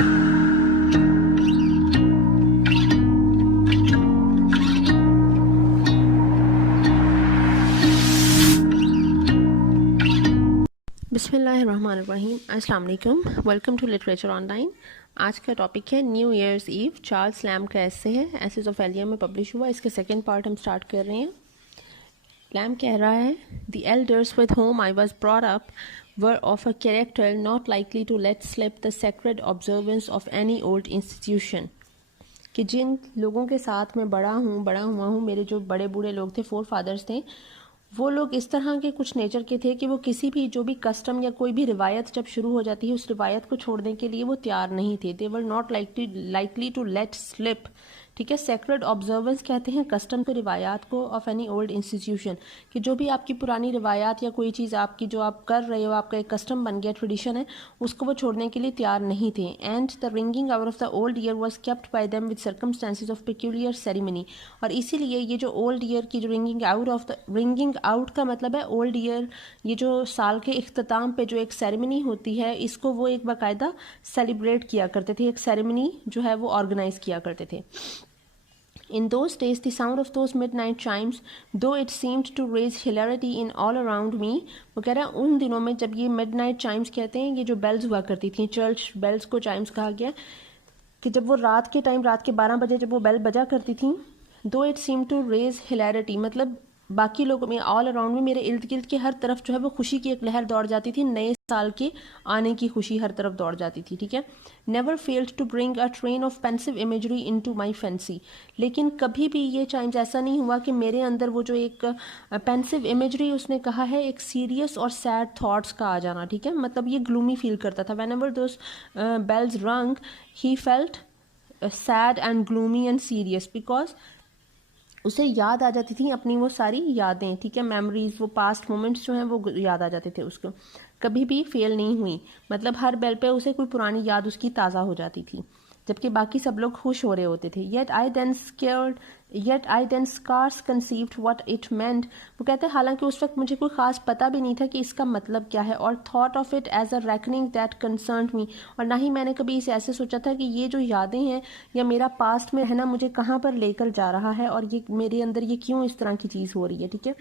बिस्मिल्लाहिर्रहमानिर्रहीम। अस्सलाम वालेकुम। Welcome to literature online. आज का टॉपिक है new year's eve. Charles Lamb का ऐसे है, एसेज ऑफ एलिया में पब्लिश हुआ। इसके सेकंड पार्ट हम स्टार्ट कर रहे हैं। लैम्ब कह रहा है, the elders with whom I was brought up were of a character not likely to let slip the sacred observance of any old institution. कि जिन लोगों के साथ मैं बड़ा हुआ हूँ, मेरे जो बड़े बूढ़े लोग थे, फोर फादर्स थे, वो लोग इस तरह के कुछ नेचर के थे कि वो किसी भी जो भी कस्टम या कोई भी रिवायत जब शुरू हो जाती है, उस रिवायत को छोड़ने के लिए वो तैयार नहीं थे। They were not likely to let slip. ठीक है, सेक्रेड ऑब्जर्वेंस कहते हैं कस्टम के रिवायात को, ऑफ एनी ओल्ड इंस्टीट्यूशन, कि जो भी आपकी पुरानी रिवायात या कोई चीज़ आपकी जो आप कर रहे हो, आपका एक कस्टम बन गया, ट्रेडिशन है, उसको वो छोड़ने के लिए तैयार नहीं थे। And the ringing out of the old year was kept bye them with circumstances of peculiar ceremony. और इसीलिए ये जो ओल्ड ईयर की जो रिंगिंग आउट का मतलब है ओल्ड ईयर, ये जो साल के इख्तिताम पे जो एक सेरेमनी होती है, इसको वो एक बाकायदा सेलिब्रेट किया करते थे, एक सेरेमनी जो है वो ऑर्गेनाइज किया करते थे। In those days, the sound of those midnight chimes, though it seemed to raise hilarity in all around me, वो कह रहा है उन दिनों में जब ये midnight chimes कहते हैं, ये जो बेल्स हुआ करती थी, चर्च बेल्स को chimes कहा गया, कि जब वो रात के टाइम, रात के 12 बजे जब वो बेल बजा करती थी, though it seemed to raise hilarity, मतलब बाकी लोगों में, ऑल अराउंड में, मेरे इर्द गिर्द के हर तरफ जो है वो खुशी की एक लहर दौड़ जाती थी, नए साल के आने की खुशी हर तरफ दौड़ जाती थी। ठीक है, never failed to bring a train of pensive imagery into my fancy. लेकिन कभी भी ये चाइम्स ऐसा नहीं हुआ कि मेरे अंदर वो जो एक पेंसिव इमेजरी, उसने कहा है एक सीरियस और सैड थॉट्स का आ जाना। ठीक है, मतलब ये ग्लूमी फील करता था। वेन एवर दोस बेल्स रंग he felt sad and gloomy and serious, because उसे याद आ जाती थी अपनी वो सारी यादें। ठीक है, मेमोरीज, वो पास्ट मोमेंट्स जो हैं वो याद आ जाते थे उसको। कभी भी फेल नहीं हुई, मतलब हर बेल पे उसे कोई पुरानी याद उसकी ताज़ा हो जाती थी, जबकि बाकी सब लोग खुश हो रहे होते थे। Yet I then scarce conceived what it meant. वो कहते हैं हालांकि उस वक्त मुझे कोई खास पता भी नहीं था कि इसका मतलब क्या है, और thought of it as a reckoning that concerned me, और ना ही मैंने कभी इसे ऐसे सोचा था कि ये जो यादें हैं या मेरा पास्ट में रहना मुझे कहाँ पर लेकर जा रहा है, और ये मेरे अंदर ये क्यों इस तरह की चीज़ हो रही है। ठीक है,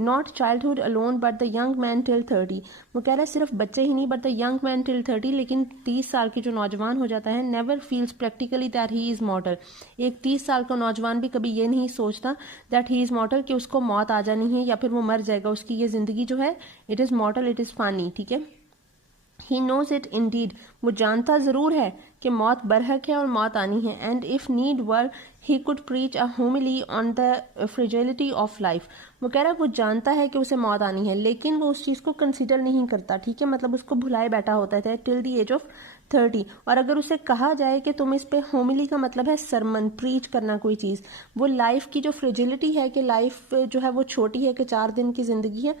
not childhood alone but the young man till 30। वो कह रहा है सिर्फ बच्चे ही नहीं, but the young man till 30, लेकिन 30 साल की जो नौजवान हो जाता है, never feels practically that he is मॉर्टल। एक 30 साल का नौजवान भी कभी ये नहीं सोचता दैट ही इज मॉर्टल, कि उसको मौत आ जानी है या फिर वो मर जाएगा। उसकी ये जिंदगी जो है, it is मॉर्टल, it is Fani. ठीक है, ही नोज इट इंडीड, वो जानता ज़रूर है कि मौत बरहक है और मौत आनी है। And if need were he could preach a होमिली on the fragility of life. वो कह रहा है वो जानता है कि उसे मौत आनी है, लेकिन वो उस चीज़ को कंसिडर नहीं करता। ठीक है, मतलब उसको भुलाए बैठा होता है टिल द एज ऑफ 30। और अगर उसे कहा जाए कि तुम इस पे, होमिली का मतलब है सरमन, प्रीच करना कोई चीज़, वो लाइफ की जो फ्रेजिलिटी है कि लाइफ जो है वो छोटी है, कि 4 दिन की ज़िंदगी है,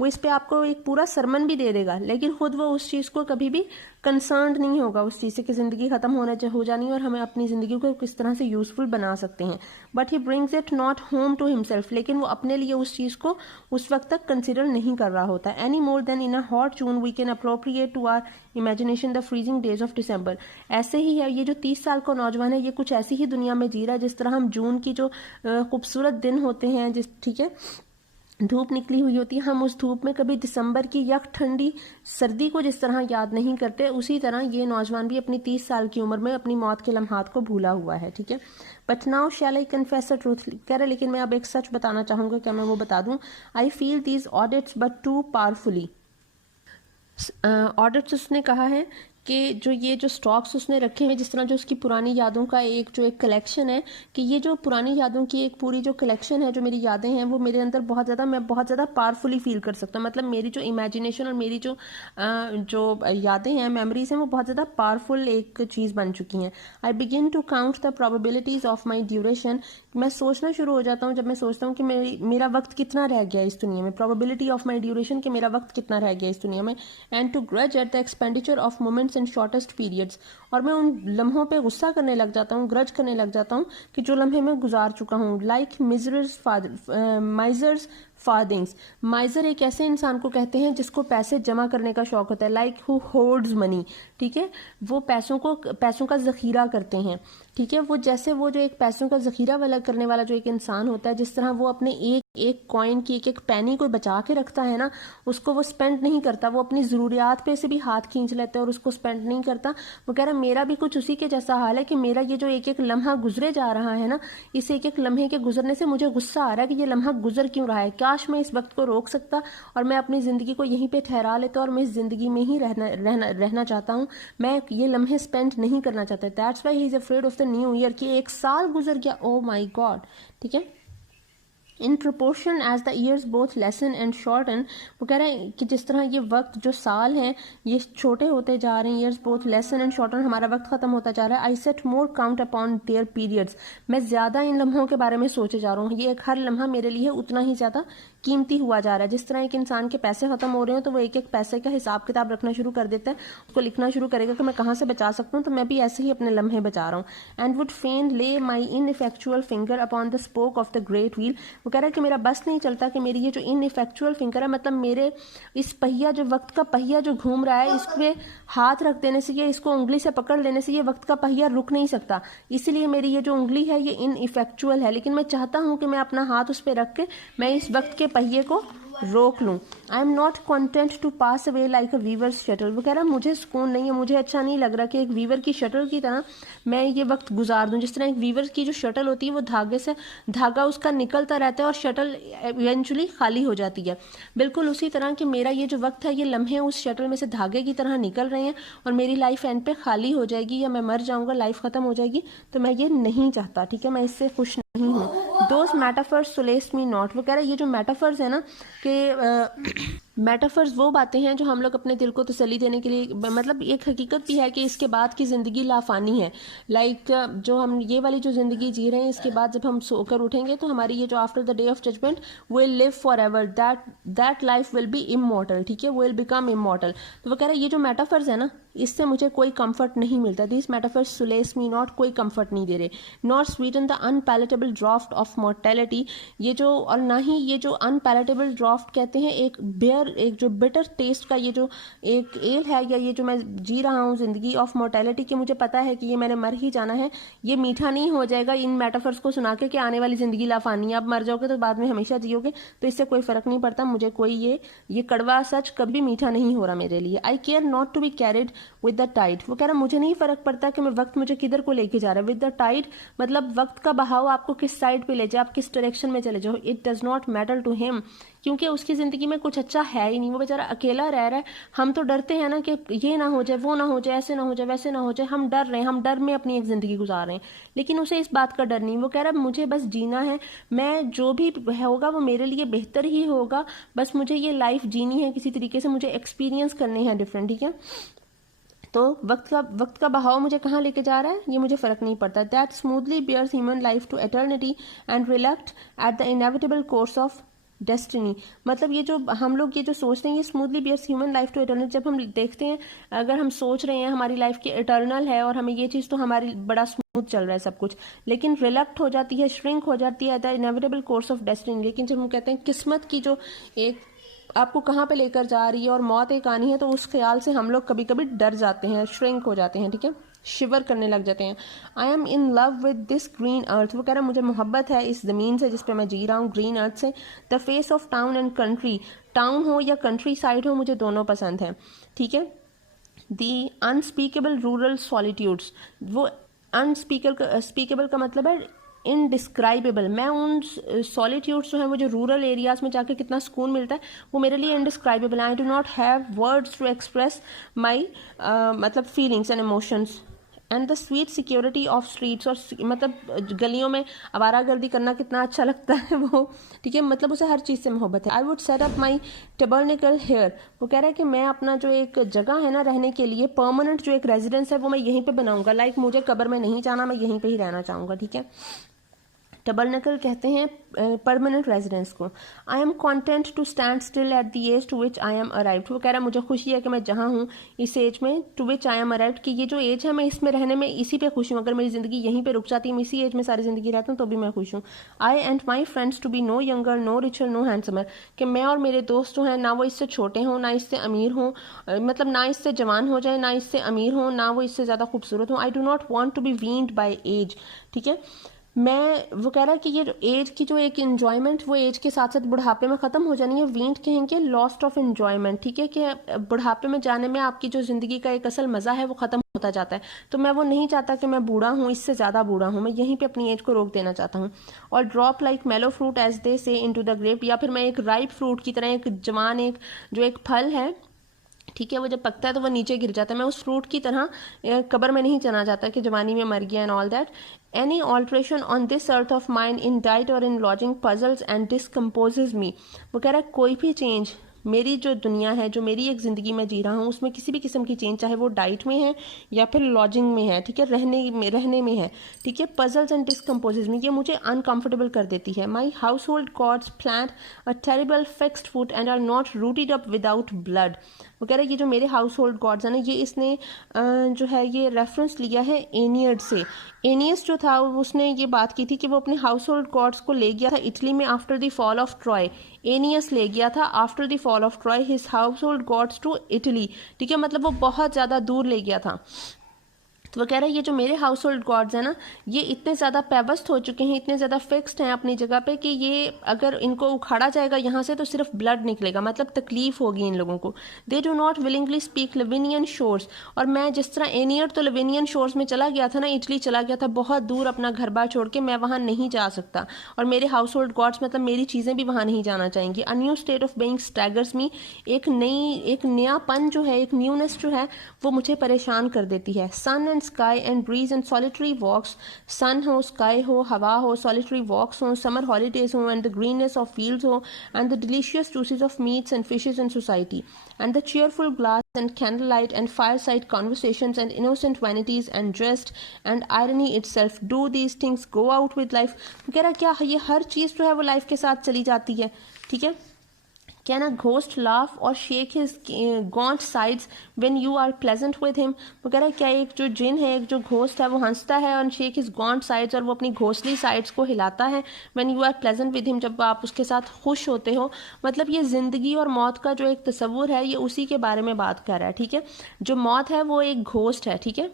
वो इस पे आपको एक पूरा सरमन भी दे देगा, लेकिन खुद वो उस चीज़ को कभी भी कंसर्न नहीं होगा उस चीज़ से कि ज़िंदगी ख़त्म हो जानी है और हमें अपनी ज़िंदगी को किस तरह से यूज़फुल बना सकते हैं। But he brings it not home to himself, लेकिन वो अपने लिए उस चीज़ को उस वक्त तक कंसिडर नहीं कर रहा होता। Any more than in a hot June we can appropriate to our imagination the freezing days of December. ऐसे ही है ये जो 30 साल का नौजवान है, ये कुछ ऐसी ही दुनिया में जी रहा है जिस तरह हम जून की जो खूबसूरत दिन होते हैं, जिस, ठीक है, धूप निकली हुई होती है, हम उस धूप में कभी दिसंबर की यख ठंडी सर्दी को जिस तरह याद नहीं करते, उसी तरह ये नौजवान भी अपनी 30 साल की उम्र में अपनी मौत के लम्हात को भूला हुआ है। ठीक है, but now shall I confess a truth, कह रहे लेकिन मैं अब एक सच बताना चाहूँगा, क्या मैं वो बता दूँ। I feel these audits but too powerfully. Audits उसने कहा है कि जो ये जो स्टॉक्स उसने रखे हैं, जिस तरह जो उसकी पुरानी यादों का एक कलेक्शन है, कि ये जो पुरानी यादों की एक पूरी जो कलेक्शन है, जो मेरी यादें हैं, वो मेरे अंदर मैं बहुत ज़्यादा पावरफुली फील कर सकता हूँ। मतलब मेरी जो इमेजिनेशन और मेरी जो यादें हैं, मेमोरीज हैं, वो बहुत ज़्यादा पावरफुल एक चीज़ बन चुकी हैं। I begin to count the probabilities of my duration. मैं सोचना शुरू हो जाता हूँ जब मैं सोचता हूँ कि मेरा वक्त कितना रह गया इस दुनिया में, प्रोबेबिलिटी ऑफ माई ड्यूरेशन, कि मेरा वक्त कितना रह गया इस दुनिया में। And to grudge at the expenditure of moments in shortest periods, और मैं उन लम्हों पे गुस्सा करने लग जाता हूँ, ग्रज करने लग जाता हूँ कि जो लम्हे मैं गुजार चुका हूँ। लाइक माइजर्स फार्थिंग्स। माइजर एक ऐसे इंसान को कहते हैं जिसको पैसे जमा करने का शौक होता है, लाइक हु होर्ड्स मनी, ठीक है, वो पैसों का जखीरा करते हैं, ठीक है। वो जो एक पैसों का जखीरा वाला करने वाला जो एक इंसान होता है, जिस तरह वो अपने एक एक कॉइन की एक एक पैनी को बचा के रखता है ना, उसको वो स्पेंड नहीं करता, वो अपनी ज़रूरियात पे से भी हाथ खींच लेता है और उसको स्पेंड नहीं करता। वो कह रहा है मेरा भी कुछ उसी के जैसा हाल है कि मेरा ये जो एक एक लम्हा गुजरे जा रहा है ना, इस एक एक लम्हे के गुजरने से मुझे गुस्सा आ रहा है कि ये लम्हा गुजर क्यों रहा है, काश मैं इस वक्त को रोक सकता और मैं अपनी ज़िंदगी को यहीं पे ठहरा लेता और मैं इस ज़िंदगी में ही रहना चाहता हूँ, मैं ये लम्हे स्पेंड नहीं करना चाहता। That's why he is afraid of the new year कि एक साल गुजर गया, ओ माई गॉड, ठीक है। In proportion as the years both lessen and shorten, वो कह रहे हैं कि जिस तरह ये वक्त जो साल हैं ये छोटे होते जा रहे हैं, years both lessen and shorten, हमारा वक्त खत्म होता जा रहा है। I set more count upon their periods, मैं ज़्यादा इन लम्हों के बारे में सोचे जा रहा हूँ, ये एक हर लम्हा मेरे लिए उतना ही ज़्यादा कीमती हुआ जा रहा है। जिस तरह एक इंसान के पैसे खत्म हो रहे हैं तो वो एक एक पैसे का हिसाब किताब रखना शुरू कर देता है, उसको लिखना शुरू करेगा कि मैं कहाँ से बचा सकता हूँ, तो मैं भी ऐसे ही अपने लम्हे बचा रहा हूँ। And would fain lay my ineffectual finger upon the spoke of the great wheel, वो कह रहा है कि मेरा बस नहीं चलता कि मेरी ये जो इनइफेक्चुअल फिंगर है, मतलब मेरे इस पहिया जो वक्त का पहिया जो घूम रहा है, इसमें हाथ रख देने से या इसको उंगली से पकड़ लेने से ये वक्त का पहिया रुक नहीं सकता, इसीलिए मेरी ये जो उंगली है ये इनइफेक्चुअल है, लेकिन मैं चाहता हूँ कि मैं अपना हाथ उस पर रख के मैं इस वक्त के पहिए को रोक लूँ। I am not content to pass away like a weaver's shuttle, वो कह रहा मुझे सुकून नहीं है, मुझे अच्छा नहीं लग रहा कि एक वीवर की शटल की तरह मैं ये वक्त गुजार दूँ। जिस तरह एक वीवर की जो शटल होती है वो धागे से धागा उसका निकलता रहता है और शटल इवेंचुअली खाली हो जाती है, बिल्कुल उसी तरह कि मेरा ये जो वक्त है ये लम्हे उस शटल में से धागे की तरह निकल रहे हैं और मेरी लाइफ एंड पे खाली हो जाएगी या मैं मर जाऊँगा, लाइफ ख़त्म हो जाएगी, तो मैं ये नहीं चाहता, ठीक है, मैं इससे खुश नहीं हूँ। Those metaphors solace me not, वो कह रहा है ये जो मेटाफर्स है ना कि मेटाफर्स वो बातें हैं जो हम लोग अपने दिल को तसल्ली देने के लिए, मतलब एक हकीकत भी है कि इसके बाद की ज़िंदगी लाफानी है, लाइक जो हम ये वाली जो ज़िंदगी जी रहे हैं इसके बाद जब हम सोकर उठेंगे तो हमारी ये जो after the day of judgment will live for ever, that life will be immortal, ठीक है, विल बिकम इमॉर्टल। तो वो कह रहे हैं ये जो मेटाफर्स है ना इससे मुझे कोई कंफर्ट नहीं मिलता, this metaphors solace me not, कोई कंफर्ट नहीं दे रहे, not sweeten the unpalatable draught of mortality, ये जो और ना ही ये जो अनपैलेटेबल ड्राफ्ट कहते हैं एक एक जो बिटर टेस्ट का ये जो एक एल है या ये जो मैं जी रहा हूँ ज़िंदगी ऑफ मोर्टेलिटी कि मुझे पता है कि ये मैंने मर ही जाना है, ये मीठा नहीं हो जाएगा इन मेटाफर्स को सुना के कि आने वाली ज़िंदगी लाफानी है, अब मर जाओगे तो बाद में हमेशा जियोगे, तो इससे कोई फ़र्क नहीं पड़ता, मुझे कोई ये कड़वा सच कभी मीठा नहीं हो रहा मेरे लिए। I care not to be carried with the tide, वो कह रहा मुझे नहीं फ़र्क पड़ता कि मैं वक्त मुझे किधर को लेके जा रहा है, विद द टाइड मतलब वक्त का बहाव आपको किस साइड पे ले जाए, आप किस डायरेक्शन में चले जाओ, it does not matter to him, क्योंकि उसकी ज़िंदगी में कुछ अच्छा है ही नहीं, वो बेचारा अकेला रह रहा है। हम तो डरते हैं ना कि ये ना हो जाए, वो ना हो जाए, ऐसे ना हो जाए, वैसे ना हो जाए, हम डर रहे हैं, हम डर में अपनी एक ज़िंदगी गुजार रहे हैं, लेकिन उसे इस बात का डर नहीं, वो कह रहा है मुझे बस जीना है, मैं जो भी होगा वो मेरे लिए बेहतर ही होगा, बस मुझे ये लाइफ जीनी है, किसी तरीके से मुझे एक्सपीरियंस करने हैं डिफरेंट, ठीक है। तो वक्त का बहाव मुझे कहाँ लेके जा रहा है ये मुझे फ़र्क नहीं पड़ता। That smoothly bears human life to eternity and reluct at the inevitable course of destiny, मतलब ये जो हम लोग ये जो सोच रहे हैं ये smoothly bears human life to eternity, जब हम देखते हैं अगर हम सोच रहे हैं हमारी लाइफ की एटर्नल है और हमें ये चीज़ तो हमारी बड़ा स्मूथ चल रहा है सब कुछ, लेकिन रिलेक्ट हो जाती है, श्रिंक हो जाती है the inevitable course of destiny, लेकिन जब हम कहते हैं किस्मत की जो एक आपको कहाँ पे लेकर जा रही है और मौत एक आनी है, तो उस ख्याल से हम लोग कभी कभी डर जाते हैं, श्रिंक हो जाते हैं, ठीक है, शिवर करने लग जाते हैं। I am in love with this green earth, वो कह रहा है मुझे मोहब्बत है इस ज़मीन से जिस पे मैं जी रहा हूँ, ग्रीन अर्थ से। The face of town and country, town हो या कंट्री साइड हो मुझे दोनों पसंद है, ठीक है। दी अनस्पीकेबल रूरल सॉलिट्यूड्स, वो अनस्पीकेबल का मतलब है इनडिस्क्राइबेबल, मैं उन सॉलिट्यूड्स जो हैं वो जो रूरल एरियाज़ में जाके कितना सुकून मिलता है वो मेरे लिए indescribable. I do not have words to express my मतलब feelings and emotions and the sweet security of streets, और मतलब गलियों में आवारागर्दी करना कितना अच्छा लगता है वो, ठीक है, मतलब उसे हर चीज़ से मोहब्बत है। I would set up my tabernacle here, वो कह रहा है कि मैं अपना जो एक जगह है ना रहने के लिए परमानेंट जो एक रेजिडेंस है वो मैं यहीं पे बनाऊंगा, लाइक मुझे कब्र में नहीं जाना, मैं यहीं पे ही रहना चाहूँगा, ठीक है। टबरनकल कहते हैं परमानेंट रेजिडेंस को। I am content to stand still at the age to which I am arrived. वो कह रहा है मुझे खुशी है कि मैं जहाँ हूँ इस एज में, to which I am arrived, कि ये जो एज है मैं इसमें रहने में इसी पे खुश हूँ। अगर मेरी ज़िंदगी यहीं पे रुक जाती है, मैं इसी एज में सारी ज़िंदगी रहता हूँ तो भी मैं खुश हूँ। I and my friends to be no younger no richer no handsomer, कि मैं और मेरे दोस्त जो हैं ना वो इससे छोटे हों ना इससे अमीर हों, मतलब ना इससे जवान हो जाए ना इससे अमीर हों, ना वो इससे ज़्यादा खूबसूरत हों। I do not want to be weaned by age. ठीक है, वो कह रहा है कि ये एज की जो एक इन्जॉयमेंट वो एज के साथ साथ बुढ़ापे में ख़त्म हो जानी है। वींट कहेंगे लॉस्ट ऑफ इन्जॉयमेंट। ठीक है, कि बुढ़ापे में जाने में आपकी जो ज़िंदगी का एक असल मज़ा है वो ख़त्म होता जाता है। तो मैं वो नहीं चाहता कि मैं बूढ़ा हूँ, इससे ज़्यादा बूढ़ा हूँ, मैं यहीं पे अपनी एज को रोक देना चाहता हूँ। और ड्रॉप लाइक मेलो फ्रूट एज दे से इनटू द ग्रेप, या फिर मैं एक राइप फ्रूट की तरह, एक जवान एक जो एक फल है, ठीक है, वो जब पकता है तो वो नीचे गिर जाता है, मैं उस फ्रूट की तरह कब्र में नहीं चना जाता कि जवानी में मर गया and all that. Any alteration on this earth of mind in diet और इन लॉजिंग पजल्स एंड डिसकम्पोजेज मी। वो कह रहा है कोई भी चेंज मेरी जो दुनिया है, जो मेरी एक ज़िंदगी में जी रहा हूँ, उसमें किसी भी किस्म की चेंज, चाहे वो डाइट में है या फिर लॉजिंग में है, ठीक है, रहने में है, ठीक है, पजल्स एंड डिसकम्पोजेज में, ये मुझे अनकंफर्टेबल कर देती है। My household gods plant a terrible fixed foot and are not rooted up without blood. वो कह रहे हैं ये जो मेरे हाउस होल्ड गॉड्स हैं ना, ये इसने जो है ये रेफरेंस लिया है एनियड से। एनियस जो था उसने ये बात की थी कि वो अपने हाउस होल्ड गॉड्स को ले गया था इटली में after the fall of Troy. Aeneas ले गया था after the fall of Troy his household gods to Italy. ठीक है, मतलब वो बहुत ज़्यादा दूर ले गया था। तो वो कह रहा है ये जो मेरे हाउस होल्ड गॉड्स हैं ना, ये इतने ज़्यादा पैबस्त हो चुके हैं, इतने ज़्यादा फिक्स्ड हैं अपनी जगह पे कि ये अगर इनको उखाड़ा जाएगा यहाँ से तो सिर्फ ब्लड निकलेगा, मतलब तकलीफ होगी इन लोगों को। They do not willingly speak Lavinian shores. और मैं जिस तरह एनियर तो लिविनियन शोर्स में चला गया था ना, इटली चला गया था बहुत दूर अपना घर बार छोड़ के, मैं वहाँ नहीं जा सकता। और मेरे हाउस होल्ड गॉड्स मतलब मेरी चीज़ें भी वहाँ नहीं जाना चाहेंगी। A new state of being staggers me, एक नयापन जो है, एक न्यूनेस जो है वो मुझे परेशान कर देती है। Sun and sky and breeze and solitary walks, sun हो, स्काई हो, हवा हो, सॉलिटरी वॉक्स हो, समर हॉलीडेज हो, and the greenness of fields हो, and the delicious juices of meats and fishes in society, and the cheerful glass and candlelight and fireside conversations and innocent vanities and jest and irony itself, do these things go out with life? कह रहा क्या ये हर चीज़ जो है वो life के साथ चली जाती है, ठीक है। Can a ghost laugh or shake his gaunt sides when you are pleasant with him? वो कह रहा है क्या एक जो जिन है, एक जो घोस्ट है, वो हंसता है और shake his gaunt sides, और वो अपनी घोसली साइड्स को हिलाता है when you are pleasant with him, जब आप उसके साथ खुश होते हो। मतलब ये ज़िंदगी और मौत का जो एक तस्वुर है, ये उसी के बारे में बात कर रहा है, ठीक है। जो मौत है वो एक घोस्ट है, ठीक है,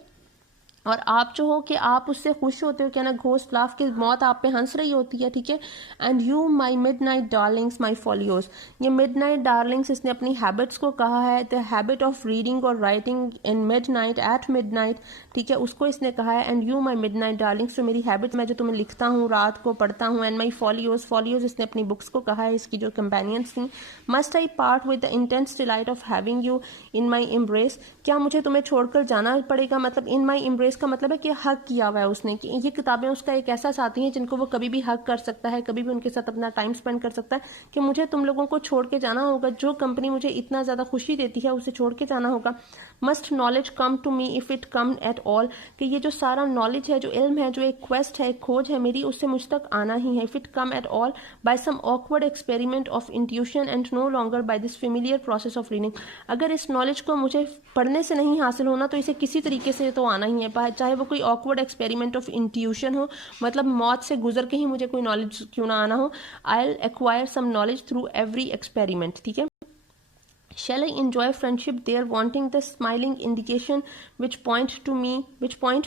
और आप जो हो कि आप उससे खुश होते हो, क्या ना घोस्ट लाफ की मौत आप पे हंस रही होती है, ठीक है। And you my midnight darlings my folios, ये मिड नाइट डार्लिंग्स इसने अपनी हैबिट्स को कहा है। द हैबिट ऑफ रीडिंग और writing in mid night at mid night, ठीक है, उसको इसने कहा है। And you my midnight Darling's, जो मेरी हैबिट, मैं जो तुम्हें लिखता हूँ, रात को पढ़ता हूँ। एंड माई फॉलियोज, फॉलियोज इसने अपनी बुक्स को कहा है, इसकी जो कंपेनियंस थी। Must I part with the intense delight of having you in my embrace, क्या मुझे तुम्हें छोड़कर जाना पड़ेगा। मतलब इन माई एम्ब्रेस का मतलब है कि हक किया हुआ है उसने, कि ये किताबें उसका एक ऐसा साथी है जिनको वो कभी भी हक कर सकता है, कभी भी उनके साथ अपना टाइम स्पेंड कर सकता है। कि मुझे तुम लोगों को छोड़ के जाना होगा, जो कंपनी मुझे इतना ज़्यादा खुशी देती है उसे छोड़ के जाना होगा। Must knowledge come to me if it come at all, कि ये जो सारा नॉलेज है, जो इल्म है, जो एक क्वेस्ट है, एक खोज है मेरी, उससे मुझ तक आना ही है। If it come at all by some awkward experiment of intuition and no longer by this familiar process of reading, अगर इस नॉलेज को मुझे पढ़ने से नहीं हासिल होना तो इसे किसी तरीके से तो आना ही है, चाहे वो कोई ऑकवर्ड एक्सपेरिमेंट ऑफ इंट्यूशन हो, मतलब मौत से गुजर के ही मुझे कोई नॉलेज क्यों ना आना हो। I will acquire some knowledge through every experiment, ठीक है। Shall I enjoy friendship there, wanting the smiling indication which point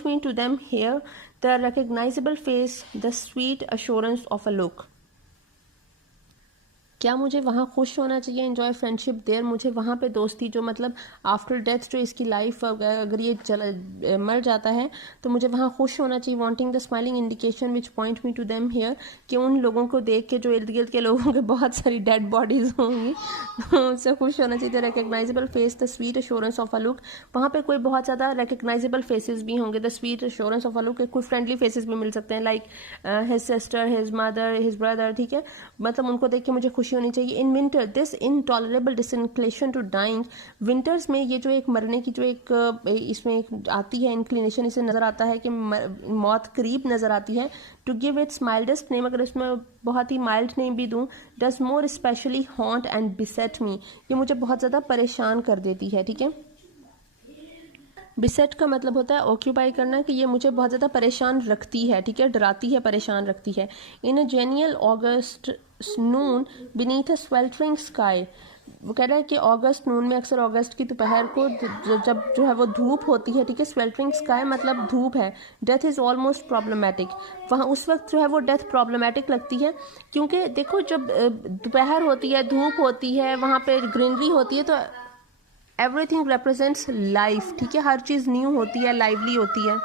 me to them here, the recognizable face, the sweet assurance of a look? क्या मुझे वहाँ खुश होना चाहिए, enjoy friendship there, मुझे वहाँ पे दोस्ती जो मतलब आफ्टर डेथ जो इसकी लाइफ अगर ये मर जाता है तो मुझे वहाँ खुश होना चाहिए। Wanting the smiling indication which point me to them here, कि उन लोगों को देख के जो इर्द गिर्द के लोगों के बहुत सारी डेड बॉडीज होंगी तो उससे खुश होना चाहिए। The recognisable face, the sweet assurance of a look, वहाँ पे कोई बहुत ज़्यादा रिकग्नाइजेबल फेसेस भी होंगे। The sweet assurance of a look, कोई फ्रेंडली फेसेस भी मिल सकते हैं, like his sister, his mother, his brother, ठीक है, मतलब उनको देख के मुझे खुशी होनी चाहिए। In winter this intolerable disinclination to dying, winters में ये जो एक मरने की जो एक इसमें एक आती है इंक्लिनेशन, इसे नज़र आता है कि मौत करीब नज़र आती है। To give its mildest name, अगर इसमें बहुत ही माइल्ड नेम भी दूँ, does more especially haunt and beset me, ये मुझे बहुत ज़्यादा परेशान कर देती है। ठीक है, बिसेट का मतलब होता है ऑक्यूपाई करना, कि ये मुझे बहुत ज़्यादा परेशान रखती है। ठीक है, डराती है, परेशान रखती है। इन अ जेनियल ऑगस्ट नून बीनीथ अ स्वेल्टरिंग स्काई, वो कह रहा है कि अगस्त नून में, अक्सर अगस्त की दोपहर को जब जो है वो धूप होती है। ठीक है, स्वेल्टरिंग स्काई मतलब धूप है। डेथ इज़ ऑलमोस्ट प्रॉब्लमेटिक, वहाँ उस वक्त जो है वो डेथ प्रॉब्लमेटिक लगती है, क्योंकि देखो जब दोपहर होती है, धूप होती है, वहाँ पे ग्रीनरी होती है, तो एवरीथिंग रिप्रेजेंट्स लाइफ। ठीक है, हर चीज़ न्यू होती है, लाइवली होती है।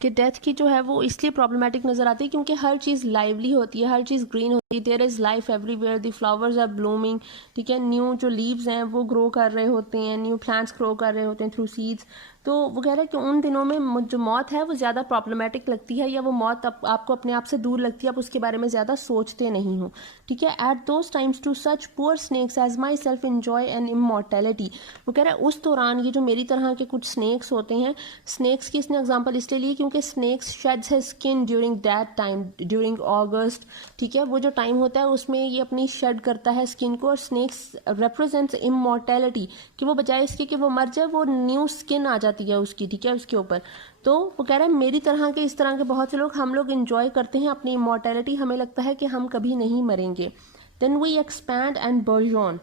कि डेथ की जो है वो इसलिए प्रॉब्लमेटिक नज़र आती है क्योंकि हर चीज़ लाइवली होती है, हर चीज़ ग्रीन होती है। There is life everywhere, the flowers are blooming. ठीक है, न्यू जो लीव्स हैं वो ग्रो कर रहे होते हैं, न्यू प्लांट्स ग्रो कर रहे होते हैं थ्रू सीड्स। तो वो कह रहा है कि उन दिनों में जो मौत है वो ज़्यादा प्रॉब्लमेटिक लगती है, या वो मौत आपको अपने आप से दूर लगती है, आप उसके बारे में ज़्यादा सोचते नहीं हो। ठीक है, at those times to such poor snakes as myself enjoy and immortality, वो कह रहा है उस दौरान ये जो मेरी तरह के कुछ स्नेक्स होते हैं, स्नेक्स की इसने एग्जाम्पल इसलिए ली क्योंकि snakes sheds his skin during that time, during August. ठीक है, वो जो टाइम होता है उसमें ये अपनी शेड करता है स्किन को, और स्नेक्स रिप्रेजेंट्स इमॉर्टेलिटी, कि वो बजाय इसके कि वो मर जाए, वो न्यू स्किन आ जाती है उसकी। ठीक है, उसके ऊपर। तो वो कह रहा है मेरी तरह के, इस तरह के बहुत से लोग, हम लोग इंजॉय करते हैं अपनी इमॉर्टेलिटी, हमें लगता है कि हम कभी नहीं मरेंगे। देन वी एक्सपैंड एंड बर्जॉन,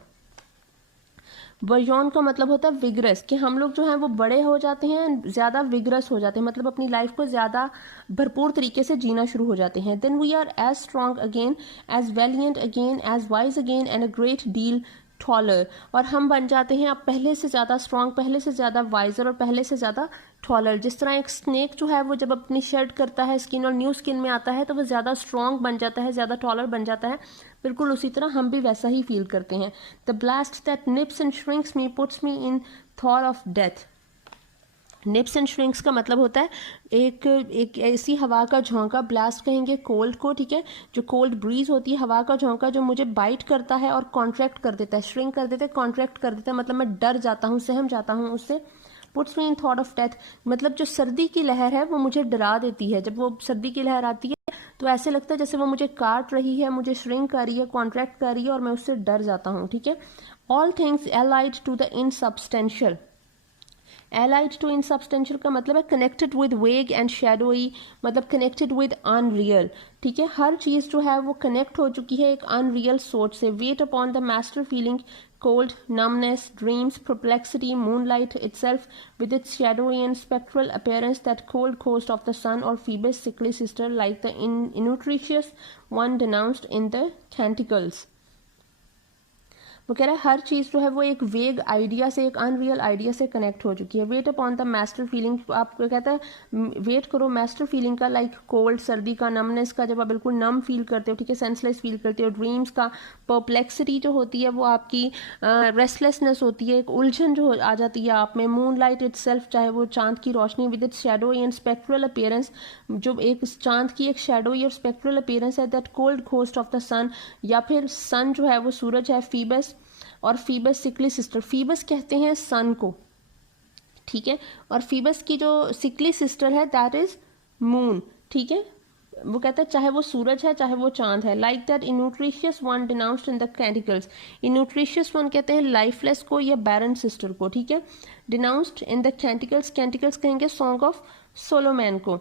बर्जॉन का मतलब होता है विगरस, कि हम लोग जो है वो बड़े हो जाते हैं, ज़्यादा विगरस हो जाते हैं, मतलब अपनी लाइफ को ज़्यादा भरपूर तरीके से जीना शुरू हो जाते हैं। Then we are as strong again, as valiant again, as wise again, and a great deal taller, और हम बन जाते हैं अब पहले से ज़्यादा स्ट्रॉन्ग, पहले से ज़्यादा वाइजर, और पहले से ज़्यादा टॉलर। जिस तरह एक स्नेक जो है वो जब अपनी शेड करता है स्किन और न्यू स्किन में आता है तो वो ज़्यादा स्ट्रॉन्ग बन जाता है, ज़्यादा टॉलर बन जाता है, बिल्कुल उसी तरह हम भी वैसा ही फील करते हैं। The blast that nips and shrinks me puts me in thought of death, nips and shrinks का मतलब होता है एक ऐसी हवा का झोंका, ब्लास्ट कहेंगे कोल्ड को। ठीक है, जो कोल्ड ब्रीज होती है, हवा का झोंका जो मुझे बाइट करता है और कॉन्ट्रैक्ट कर देता है, श्रिंक कर देता है, कॉन्ट्रैक्ट कर देता है, मतलब मैं डर जाता हूँ, सहम जाता हूँ उससे। Puts me in thought of death, मतलब जो सर्दी की लहर है वो मुझे डरा देती है। जब वो सर्दी की लहर आती है तो ऐसे लगता है जैसे वो मुझे काट रही है, मुझे श्रिंक कर रही है, कॉन्ट्रैक्ट कर रही है, और मैं उससे डर जाता हूँ। ठीक है, all things allied to the insubstantial, allied to insubstantial का मतलब है connected with vague and shadowy, मतलब कनेक्टेड विद अनरियल। ठीक है, हर चीज़ जो है वो कनेक्ट हो चुकी है एक अनरियल सोच से। Weight upon the master feeling, cold, numbness, dreams, perplexity, moonlight itself with its shadowy and spectral appearance, that cold ghost of the sun, or Phoebus' sickly sister, like the innutritious one denounced in the Canticles. वो कह रहा है हर चीज़ जो है वो एक वेग idea से, एक अनरियल आइडिया से कनेक्ट हो चुकी है। Weight upon the master feeling, आपको कहता है वेट करो मास्टर फीलिंग का, लाइक कोल्ड सर्दी का, नमनेस का जब आप बिल्कुल नम फील करते हो, ठीक है, सेंसलेस फील करते हो, ड्रीम्स का, परप्लेक्सिटी जो होती है वो आपकी रेस्टलेसनेस होती है, एक उलझन जो आ जाती है आप में। मून लाइट इटसेल्फ, चाहे वो चांद की रोशनी, with its shadow and spectral appearance, जो एक चांद की एक शैडो और स्पेक्ट्रल अपीयरेंस है। That cold ghost of the sun, या फिर सन जो है वो सूरज है, फीबस, और फीबस सिकली सिस्टर, फीबस कहते हैं सन को। ठीक है, और फीबस की जो सिकली सिस्टर है दैट इज मून। ठीक है, वो कहता है चाहे वो सूरज है चाहे वो चांद है। Like that innutritious one denounced in the canticles, innutritious one कहते हैं लाइफलेस को या बैरन सिस्टर को। ठीक है, डिनाउंस्ड इन द कैंटिकल्स, कैंटिकल्स कहेंगे सॉन्ग ऑफ सोलोमैन को।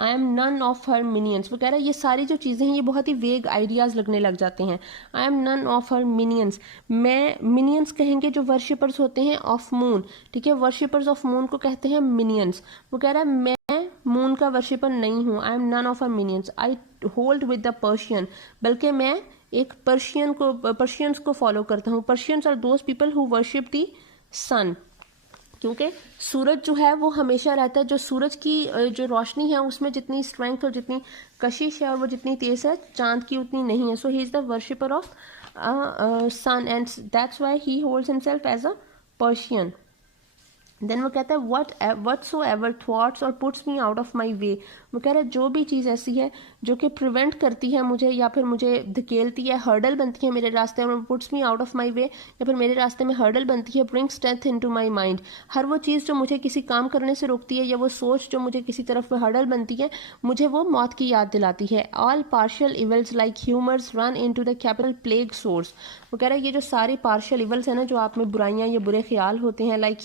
I am none of her minions, वो कह रहा है ये सारी जो चीज़ें हैं ये बहुत ही वेग आइडियाज़ लगने लग जाते हैं। I am none of her minions, मैं, मिनियंस कहेंगे जो वर्शिपर्स होते हैं ऑफ मून। ठीक है, वर्शिपर्स ऑफ मून को कहते हैं मिनियंस। वो कह रहा है मैं मून का वर्शिपर नहीं हूँ। I am none of her minions, I hold with the Persian, बल्कि मैं एक पर्शियंस को फॉलो करता हूँ। Persians are those people who worship the sun, क्योंकि सूरज जो है वो हमेशा रहता है, जो सूरज की जो रोशनी है उसमें जितनी स्ट्रेंथ और जितनी कशिश है और वो जितनी तेज है, चांद की उतनी नहीं है। So he is the worshipper of sun and that's why he holds himself as a Persian. Then वो कहता है वट सो एवर थॉट्स और puts me out of my way. वो कह रहा है जो भी चीज़ ऐसी है जो कि प्रिवेंट करती है मुझे या फिर मुझे धकेलती है, हर्डल बनती है मेरे रास्ते में, puts me out of my way, या फिर मेरे रास्ते में हर्डल बनती है, bring strength into my mind. हर वो चीज़ जो मुझे किसी काम करने से रोकती है या वो सोच जो मुझे किसी तरफ हर्डल बनती है, मुझे वो मौत की याद दिलाती है। All partial evils like humours run into the capital plague sores. वो कह रहा है ये जो सारी पार्शियल इवल्स है ना, जो आप में बुराइयां या बुरे ख्याल होते हैं, लाइक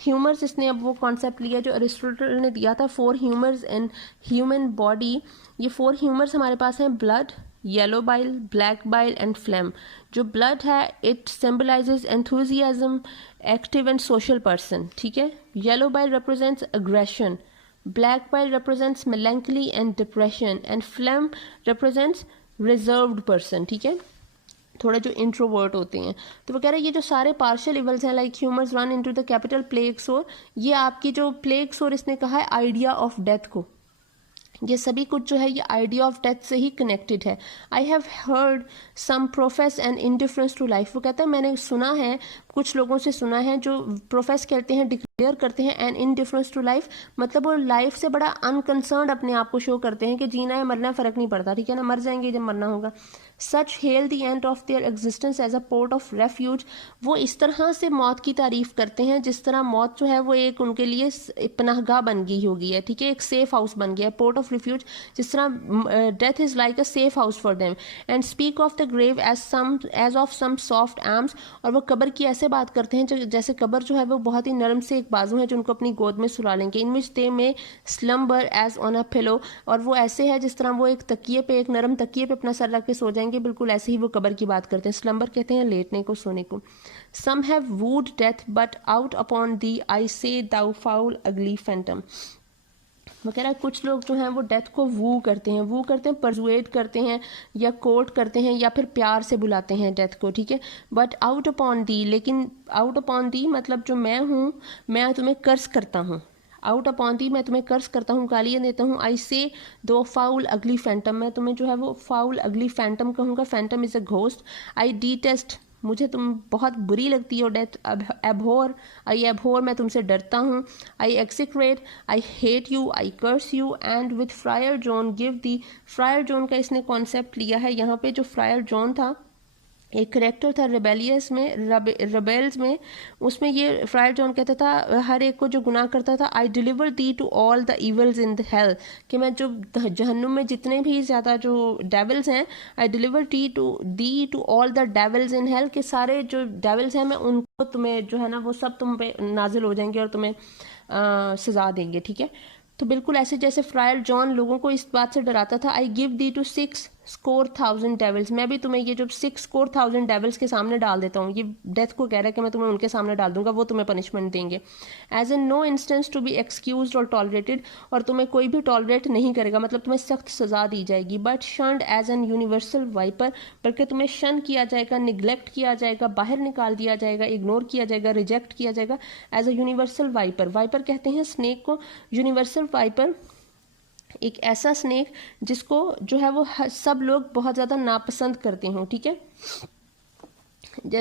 ह्यूमर्स इसने अब वो कॉन्सेप्ट लिया जो अरिस्टोटल ने दिया था, 4 ह्यूमर्स इन ह्यूमन बॉडी। ये 4 ह्यूमर्स हमारे पास हैं, blood, yellow bile, black bile and phlegm. जो ब्लड है it symbolises enthusiasm, active and social person, ठीक है। Yellow bile represents aggression, black bile represents melancholy and depression, and phlegm represents reserved person, ठीक है, थोड़ा जो इंट्रोवर्ट होते हैं। तो वो कह रहे हैं ये जो सारे पार्शियल इवल्स हैं like humours run into the capital plague सोर, ये आपकी जो प्लेग सोर इसने कहा है आइडिया ऑफ डेथ को, ये सभी कुछ जो है ये आइडिया ऑफ डेथ से ही कनेक्टेड है। I have heard some profess an indifference to life. वो कहता है मैंने सुना है, कुछ लोगों से सुना है जो प्रोफेस करते हैं, डिक्लेयर करते हैं एन इनडिफरेंस टू लाइफ, मतलब वो लाइफ से बड़ा अनकंसर्न्ड अपने आप को शो करते हैं कि जीना है मरना है फर्क नहीं पड़ता, ठीक है ना, मर जाएंगे जब मरना होगा। Such held the end of their existence as a port of refuge. वो इस तरह से मौत की तारीफ करते हैं जिस तरह मौत जो है वो एक उनके लिए पनाहगाह बन गई होगी है, ठीक है, एक सेफ हाउस बन गया है, पोर्ट ऑफ रिफ्यूज, जिस तरह death is like a safe house for them. And speak of the grave as of some soft arms. और वो कब्र की ऐसे बात करते हैं जैसे कब्र जो है वो बहुत ही नरम से एक बाजू है जो उनको अपनी गोद में सुला लेंगे। इन which they may slumber as on a pillow. और वो ऐसे है जिस तरह वो एक तकिए पे, एक नरम तकिए पे अपना सर रख के सो जाएंगे, बिल्कुल ऐसे ही वो कब्र की बात करते हैं। स्लम्बर कहते हैं लेटने को, सोने को। Some have wooed death but out upon thee I say thou foul अगली फैंटम। वो कह रहा है कुछ लोग जो हैं वो डेथ को वू करते हैं, परसुएट करते हैं या कोर्ट करते हैं या फिर प्यार से बुलाते हैं डेथ को, ठीक है। बट आउट अपॉन दी, लेकिन आउट अपॉन दी मतलब जो मैं हूँ, मैं तुम्हें कर्ज करता हूँ। आउट अपॉन दी मैं तुम्हें कर्ज करता हूँ, गालियाँ देता हूँ। आई से दो फाउल अगली फैंटम, मैं तुम्हें जो है वो फाउल अगली फैंटम कहूँगा। Phantom is a ghost. I detest, मुझे तुम बहुत बुरी लगती हो। डेथ एबहोर, आई एबहोर, मैं तुमसे डरता हूँ। I execrate, I hate you, I curse you. And with friar John give thee, friar John का इसने कॉन्सेप्ट लिया है यहाँ पे। जो फ्रायर जॉन था एक करेक्टर था रेबेलियस में, रेबेल्स में, उसमें ये फ्रायर जॉन कहता था हर एक को जो गुनाह करता था, I deliver thee to all the evils in the hell, कि मैं जो जहन्नुम में जितने भी ज़्यादा जो डेविल्स हैं, I deliver thee to all the devils in hell, के सारे जो डेविल्स हैं मैं उनको तुम्हें जो है ना वो सब तुम पे नाजिल हो जाएंगे और तुम्हें सजा देंगे, ठीक है। तो बिल्कुल ऐसे जैसे फ्रायर जॉन लोगों को इस बात से डराता था, I give thee to 6,000 devils, मैं भी तुम्हें ये जो 6,000 डेविल्स के सामने डाल देता हूँ। ये डेथ को कह रहा है कि मैं तुम्हें उनके सामने डाल दूंगा, वो तुम्हें पनिशमेंट देंगे। As in no instance to be excuse or tolerated, और तुम्हें कोई भी टॉलरेट नहीं करेगा, मतलब तुम्हें सख्त सजा दी जाएगी। But shunned as an universal viper, बल्कि तुम्हें शन किया जाएगा, निग्लेक्ट किया जाएगा, बाहर निकाल दिया जाएगा, इग्नोर किया जाएगा, रिजेक्ट किया जाएगा। As a universal viper, viper कहते हैं स्नेक को। यूनिवर्सल वाइपर एक ऐसा स्नेक जिसको जो है वो सब लोग बहुत ज़्यादा नापसंद करते हों, ठीक है।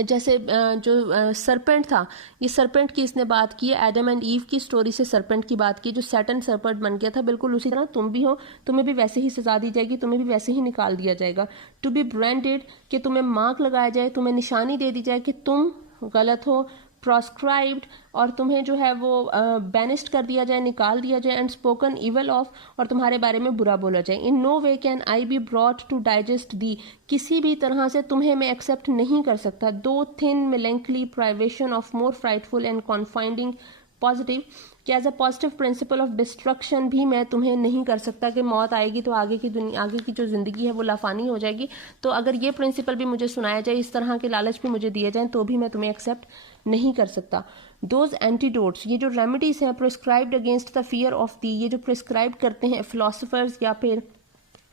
जैसे जो सरपेंट था, ये सरपेंट की इसने बात की है, एडम एंड ईव की स्टोरी से सरपेंट की बात की, जो सैटन सरपेंट बन गया था, बिल्कुल उसी तरह तुम भी हो, तुम्हें भी वैसे ही सजा दी जाएगी, तुम्हें भी वैसे ही निकाल दिया जाएगा। टू बी ब्रांडेड, कि तुम्हें मार्क लगाया जाए, तुम्हें निशानी दे दी जाए कि तुम गलत हो। प्रोस्क्राइब्ड, और तुम्हें जो है वो बैनिस्ड कर दिया जाए, निकाल दिया जाए। एंड स्पोकन इवल ऑफ, और तुम्हारे बारे में बुरा बोला जाए। In no way can I be brought to digest thee, किसी भी तरह से तुम्हें मैं एक्सेप्ट नहीं कर सकता। Though thin melancholy privation of more frightful and confounding positive, कि as a positive principle of destruction भी मैं तुम्हें नहीं कर सकता कि मौत आएगी तो आगे की दुनिया, आगे की जो ज़िंदगी है वो लाफानी हो जाएगी। तो अगर ये प्रिंसिपल भी मुझे सुनाया जाए, इस तरह के लालच भी मुझे दिए जाएं, तो भी मैं तुम्हें एक्सेप्ट नहीं कर सकता। दोज एंटीडोट्स, ये जो रेमेडीज हैं prescribed against the fear of the, ये जो प्रिस्क्राइब करते हैं फिलोसफर्स या फिर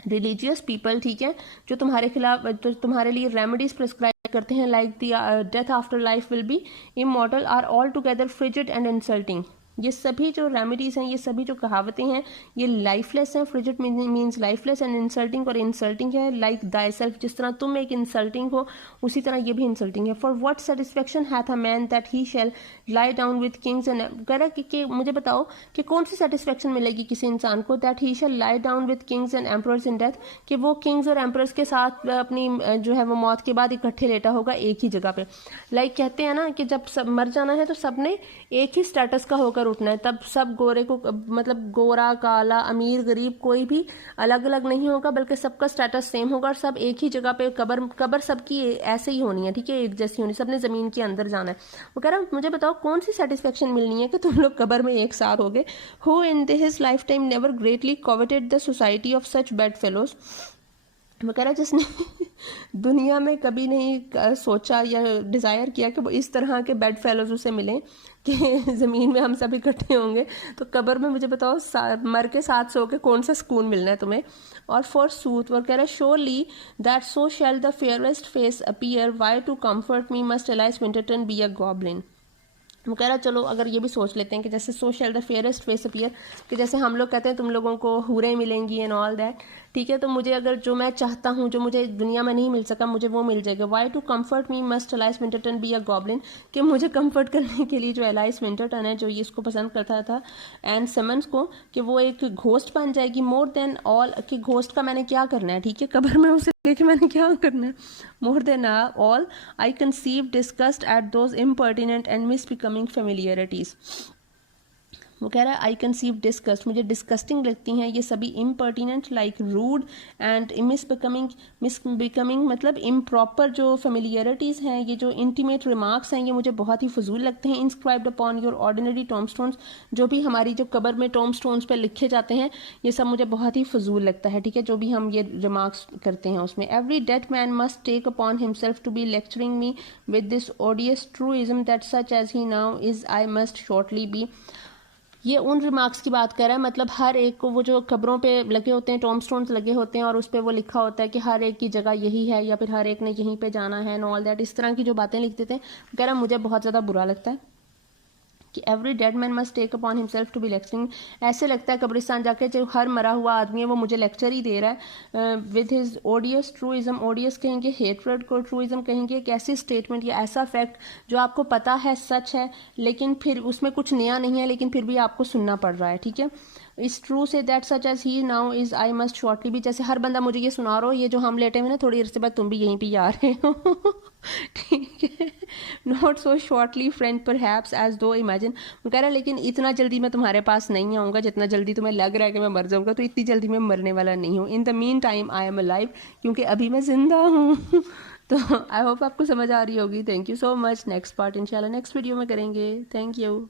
रिलीजियस पीपल, ठीक है, जो तुम्हारे खिलाफ, जो तुम्हारे लिए रेमेडीज प्रिस्क्राइब करते हैं, like the death after life will be immortal, are all together frigid and insulting. ये सभी जो रेमेडीज़ हैं, ये सभी जो कहावतें हैं, ये लाइफलेस हैं। Frigid means lifeless, and insulting और इंसल्टिंग है। लाइक दाई सेल्फ, जिस तरह तुम एक इंसल्टिंग हो उसी तरह ये भी इंसल्टिंग है। For what satisfaction hath a man that he shall lie down with kings and, कह रहा कि मुझे बताओ कि कौन सी सेटिस्फेक्शन मिलेगी किसी इंसान को, that he shall lie down with kings and emperors in death, कि वो किंग्स और एम्परर्स के साथ अपनी जो है वो मौत के बाद इकट्ठे लेटा होगा एक ही जगह पे। लाइक कहते हैं ना कि जब सब मर जाना है तो सबने एक ही स्टेटस का होकर उठना है, तब सब गोरे को, मतलब गोरा काला अमीर गरीब कोई भी अलग अलग नहीं होगा, बल्कि सबका स्टेटस सेम होगा और सब एक ही जगह पे, कबर सबकी ऐसे ही होनी है, ठीक है, एक जैसी होनी, सबने जमीन के अंदर जाना है। वो कह रहा मुझे बताओ कौन सी सेटिस्फेक्शन मिलनी है कि तुम लोग कबर में एक साथ हो गए। Who in his lifetime never greatly coveted the society of such bad fellows, वो कह रहा जिसने दुनिया में कभी नहीं सोचा या डिज़ायर किया कि वो इस तरह के बेड फेलोज उसे मिलें कि ज़मीन में हम सब इकट्ठे होंगे, तो कब्र में मुझे बताओ मर के साथ सो के कौन सा सुकून मिलना है तुम्हें। और फॉर सूथ वो कह रहा है surely that so shall the fairest face appear, why to comfort me must Alice Winterton be a goblin. वो कह रहा चलो अगर ये भी सोच लेते हैं कि जैसे सो shall the fairest face appear, कि जैसे हम लोग कहते हैं तुम लोगों को हूरें मिलेंगी एंड ऑल दैट, ठीक है, तो मुझे अगर जो मैं चाहता हूँ, जो मुझे दुनिया में नहीं मिल सका, मुझे वो मिल जाएगा। Why to comfort me must Alice Winterton be a goblin, कि मुझे कम्फर्ट करने के लिए जो एलाइस विंटरटन है, जो ये इसको पसंद करता था एंड समन्स को, कि वो एक घोस्ट बन जाएगी। मोर देन ऑल, कि घोस्ट का मैंने क्या करना है, ठीक है, कब्र में उसे कि मैंने क्या करना है। More than all I conceive disgust at those impertinent and misbecoming familiarities. वो कह रहा है आई कंसीव डिस्कस्ट, मुझे डिस्कस्टिंग लगती हैं ये सभी impertinent, like rude and misbecoming मतलब इम्प्रॉपर जो फेमिलियरिटीज़ हैं, ये जो इंटीमेट रिमार्क्स हैं, ये मुझे बहुत ही फजूल लगते हैं। Inscribed upon your ordinary Tom stones, जो भी हमारी जो कब्र में टॉम स्टोन्स पे लिखे जाते हैं, ये सब मुझे बहुत ही फजूल लगता है, ठीक है, जो भी हम ये रिमार्क्स करते हैं उसमें। Every dead man must take upon himself to be lecturing me with this odious truism that such as he now is I must shortly be. ये उन रिमार्क्स की बात कर रहा है, मतलब हर एक को वो जो खबरों पे लगे होते हैं, टॉम स्टोन्स लगे होते हैं, और उस पर वो लिखा होता है कि हर एक की जगह यही है या फिर हर एक ने यहीं पे जाना है एंड ऑल दैट, इस तरह की जो बातें लिख देते हैं, कह रहा मुझे बहुत ज़्यादा बुरा लगता है कि every dead man must take upon himself to be lecturing. ऐसे लगता है कब्रिस्तान जाके जो हर मरा हुआ आदमी है वो मुझे लेक्चर ही दे रहा है विद हिज ओडियस ट्रूइज्म। ओडियस कहेंगे हेट्रेड को, ट्रूइज्म कहेंगे एक ऐसी स्टेटमेंट या ऐसा फैक्ट जो आपको पता है सच है, लेकिन फिर उसमें कुछ नया नहीं है, लेकिन फिर भी आपको सुनना पड़ रहा है, ठीक है। इस ट्रू से that such as he now is I must shortly be, जैसे हर बंदा मुझे ये सुना रहा हो, ये जो हम लेटे हुए ना, थोड़ी देर से बाद तुम भी यहीं पे आ रहे हो, ठीक है। नॉट सो शॉर्टली फ्रेंड पर हैप्स एज दो इमेजिन, वो कह रहा है लेकिन इतना जल्दी मैं तुम्हारे पास नहीं आऊँगा जितना जल्दी तुम्हें लग रहा है कि मैं मर जाऊँगा, तो इतनी जल्दी मैं मरने वाला नहीं हूँ। In the mean time I am alive, क्योंकि अभी मैं जिंदा हूँ। तो आई होप आपको समझ आ रही होगी। Thank you so much. Next part इंशाल्लाह नेक्स्ट वीडियो में करेंगे। Thank you.